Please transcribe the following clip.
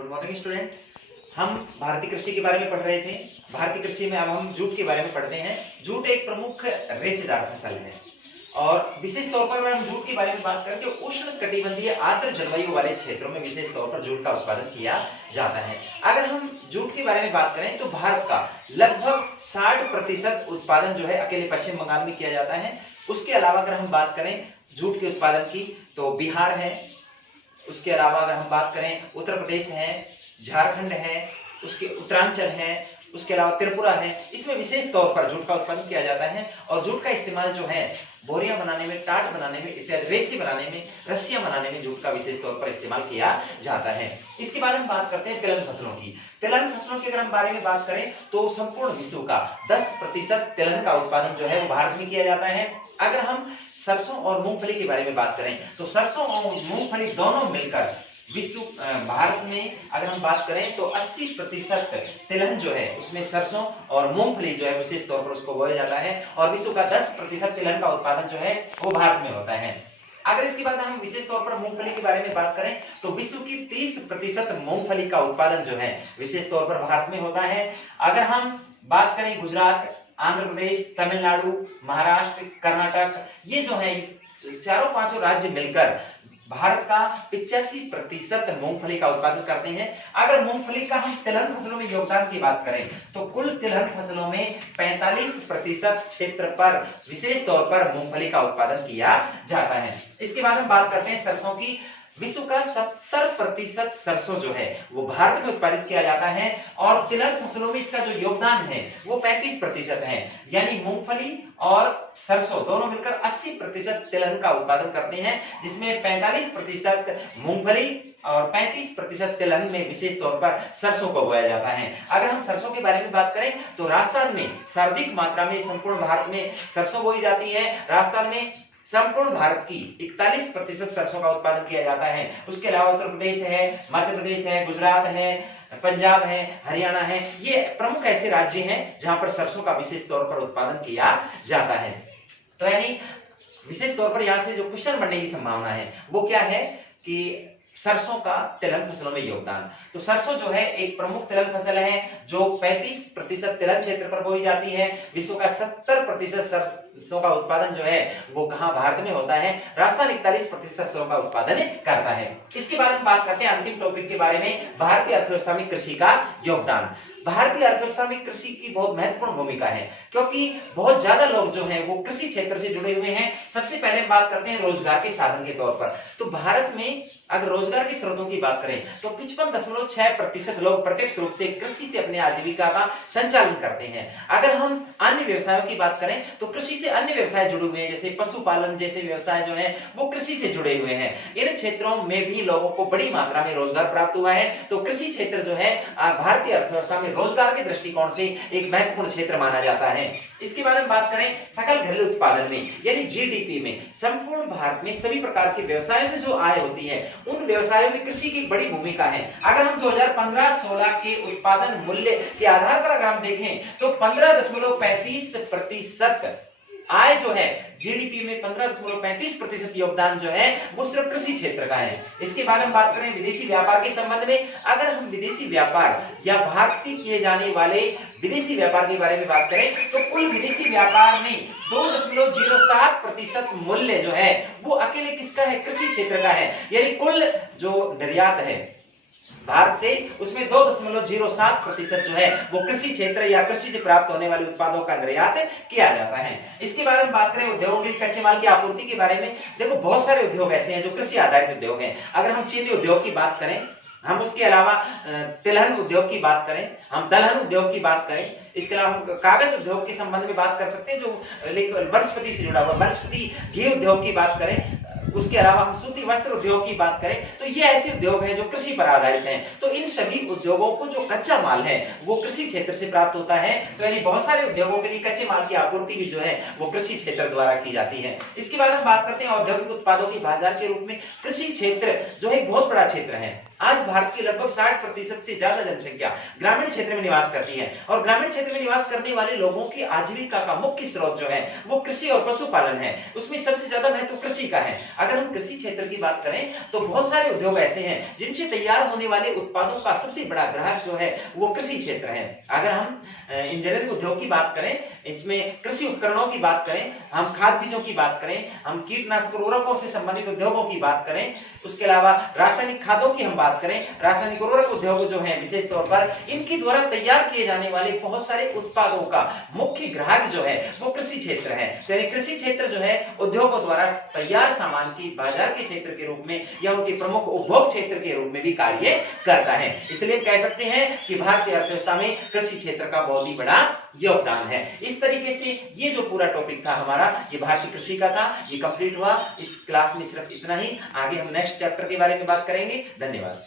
Good morning student. हम भारतीय कृषि के बारे में पढ़ रहे थे। भारतीय कृषि में अब हम जूट के बारे में पढ़ते हैं। जूट एक प्रमुख रेशेदार फसल है और विशेष तौर पर अगर हम जूट के बारे में बात करें तो उष्ण कटिबंधीय आर्द्र जलवायु वाले क्षेत्रों में विशेष तौर पर जूट का उत्पादन किया जाता है। अगर हम जूट के बारे में बात करें तो भारत का लगभग 60% उत्पादन जो है अकेले पश्चिम बंगाल में किया जाता है। उसके अलावा अगर हम बात करें जूट के उत्पादन की तो बिहार है, उसके अलावा अगर हम बात करें उत्तर प्रदेश है, झारखंड है, उसके उत्तरांचल है, उसके अलावा त्रिपुरा है। इसमें विशेष तौर पर जूट का उत्पादन किया जाता है और जूट का इस्तेमाल जो है बोरियां बनाने में, टाट बनाने में, इत्यादि रेशे बनाने में, रस्सियां बनाने में जूट का विशेष तौर पर इस्तेमाल किया जाता है। इसके बाद हम बात करते हैं तिलहन फसलों की। तिलहन फसलों के अगर हम बारे में बात करें तो संपूर्ण विश्व का 10% तिलहन का उत्पादन जो है वो भारत में किया जाता है। अगर हम सरसों और मूंगफली के बारे में बात करें तो सरसों और मूंगफली दोनों मिलकर विश्व भारत में अगर हम बात करें तो 80% तिलहन जो है उसमें सरसों और मूंगफली जो है विशेष तौर पर उसको बोया जाता है और विश्व का 10% तिलहन का उत्पादन जो है वो भारत में होता है। अगर इसके बाद हम विशेष तौर पर मूंगफली के बारे में बात करें तो विश्व की 30% मूंगफली का उत्पादन जो है विशेष तौर पर भारत में होता है। अगर हम बात करें गुजरात, आंध्र प्रदेश, तमिलनाडु, महाराष्ट्र, कर्नाटक, ये जो है चारों पांचों राज्य मिलकर भारत का 85% मूंगफली का उत्पादन करते हैं। अगर मूंगफली का हम तिलहन फसलों में योगदान की बात करें तो कुल तिलहन फसलों में 45% क्षेत्र पर विशेष तौर पर मूंगफली का उत्पादन किया जाता है। इसके बाद हम बात करते हैं सरसों की। विश्व का 70% सरसों जो है वो भारत में उत्पादित किया जाता है और तिलहन फसलों में इसका जो योगदान है वो 35% है। यानी मूंगफली और सरसों दोनों मिलकर 80% तिलहन का उत्पादन करते हैं, जिसमें 45% मूंगफली और 35% तिलहन में विशेष तौर पर सरसों को बोया जाता है। अगर हम सरसों के बारे में बात करें तो राजस्थान में सर्वाधिक मात्रा में संपूर्ण भारत में सरसों बोई जाती है। राजस्थान में संपूर्ण भारत की 41% सरसों का उत्पादन किया जाता है। उसके अलावा उत्तर प्रदेश है, मध्य प्रदेश है, गुजरात है, पंजाब है, हरियाणा है, ये प्रमुख ऐसे राज्य हैं जहां पर सरसों का विशेष तौर पर उत्पादन किया जाता है। तो यानी विशेष तौर पर यहां से जो क्वेश्चन बनने की संभावना है वो क्या है कि सरसों का तिलहन फसलों में योगदान। तो सरसों जो है एक प्रमुख तिलहन फसल है जो 35% तिलहन क्षेत्र पर बोई जाती है। विश्व का 70% सरसों का उत्पादन जो है वो कहां भारत में होता है। राजस्थान 41% सरसों का उत्पादन करता है। इसके बाद हम बात करते हैं अंतिम टॉपिक के बारे में, भारतीय अर्थव्यवस्था में कृषि का योगदान। भारतीय अर्थव्यवस्था में कृषि की बहुत महत्वपूर्ण भूमिका है क्योंकि बहुत ज्यादा लोग जो हैं वो कृषि क्षेत्र से जुड़े हुए हैं। सबसे पहले बात करते हैं रोजगार के साधन के तौर पर। तो भारत में अगर रोजगार के स्रोतों की बात करें तो 55.6% लोग प्रत्यक्ष रूप से कृषि से अपने आजीविका का संचालन करते हैं। अगर हम अन्य व्यवसायों की बात करें तो कृषि से अन्य व्यवसाय जुड़े हुए हैं, जैसे पशुपालन जैसे व्यवसाय जो है वो कृषि से जुड़े हुए हैं। इन क्षेत्रों में भी लोगों को बड़ी मात्रा में रोजगार प्राप्त हुआ है। तो कृषि क्षेत्र जो है भारतीय अर्थव्यवस्था में रोजगार के दृष्टिकोण से एक महत्वपूर्ण क्षेत्र माना जाता है। इसके बाद हम बात करें सकल घरेलू उत्पादन में यानी जीडीपी में, संपूर्ण भारत में सभी प्रकार के व्यवसायों से जो आय होती है उन व्यवसायों में कृषि की बड़ी भूमिका है। अगर हम 2015-16 के उत्पादन मूल्य के आधार पर अगर हम देखें तो 15.35% आय जो है जीडीपी में 15.35% योगदान जो है वो सिर्फ कृषि क्षेत्र का है। इसके बाद हम बात करें विदेशी व्यापार के संबंध में। अगर हम विदेशी व्यापार या भारत से किए जाने वाले विदेशी व्यापार के बारे में बात करें तो कुल विदेशी व्यापार में 2.07% मूल्य जो है वो अकेले किसका है, कृषि क्षेत्र का है। यानी कुल जो निर्यात है भारत से उसमें 2.07% जो है वो कृषि क्षेत्र या कृषि से प्राप्त होने वाले उत्पादों का निर्यात किया जाता है। इसके बाद हम बात करें उद्योगों के कच्चे माल की आपूर्ति के बारे में। देखो बहुत सारे उद्योग ऐसे हैं जो कृषि आधारित उद्योग हैं। अगर हम चीनी उद्योग की बात करें, हम उसके अलावा तिलहन उद्योग की बात करें, हम दलहन उद्योग की बात करें, इसके अलावा हम कागज उद्योग के संबंध में बात कर सकते हैं जो वनस्पति से जुड़ा हुआ, वनस्पति घी उद्योग की बात करें, उसके अलावा हम सूती वस्त्र उद्योग की बात करें तो ये ऐसे उद्योग हैं जो कृषि पर आधारित हैं। तो इन सभी उद्योगों को जो कच्चा माल है वो कृषि क्षेत्र से प्राप्त होता है। तो यानी बहुत सारे उद्योगों के लिए कच्चे माल की आपूर्ति भी जो है वो कृषि क्षेत्र द्वारा की जाती है। इसके बाद हम बात करते हैं औद्योगिक उत्पादों के बाजार के रूप में। कृषि क्षेत्र जो है बहुत बड़ा क्षेत्र है आज भारत की लगभग 60% से ज्यादा जनसंख्या ग्रामीण क्षेत्र में निवास करती है और ग्रामीण क्षेत्र में निवास करने वाले लोगों की आजीविका का मुख्य स्रोत जो है वो कृषि और पशुपालन है। उसमें सबसे ज्यादा महत्व कृषि का है। अगर हम कृषि क्षेत्र की बात करें तो बहुत सारे उद्योग ऐसे हैं जिनसे तैयार होने वाले उत्पादों का सबसे बड़ा ग्राहक जो है वो कृषि क्षेत्र है। अगर हम इंजीनियरिंग उद्योग की बात करें, इसमें कृषि उपकरणों की बात करें, हम खाद बीजों की बात करें, हम कीटनाशक उर्वरकों से संबंधित उद्योगों की बात करें, उसके अलावा रासायनिक खादों की हम बात करें, रासायनिक उर्वरक उद्योग जो है विशेष तौर पर इनके द्वारा तैयार किए जाने वाले बहुत सारे उत्पादों का मुख्य ग्राहक जो है वो कृषि क्षेत्र है। तो यानी कृषि क्षेत्र जो है उद्योगों द्वारा तैयार सामान की बाजार के क्षेत्र के रूप में या उनके प्रमुख उपभोग क्षेत्र के रूप में भी कार्य करता है। इसलिए कह सकते हैं कि भारतीय अर्थव्यवस्था में कृषि क्षेत्र का बहुत ही बड़ा योगदान है। इस तरीके से ये जो पूरा टॉपिक था हमारा, ये भारतीय कृषि का था, ये कंप्लीट हुआ। इस क्लास में सिर्फ इतना ही। आगे हम नेक्स्ट चैप्टर के बारे में बात करेंगे। धन्यवाद।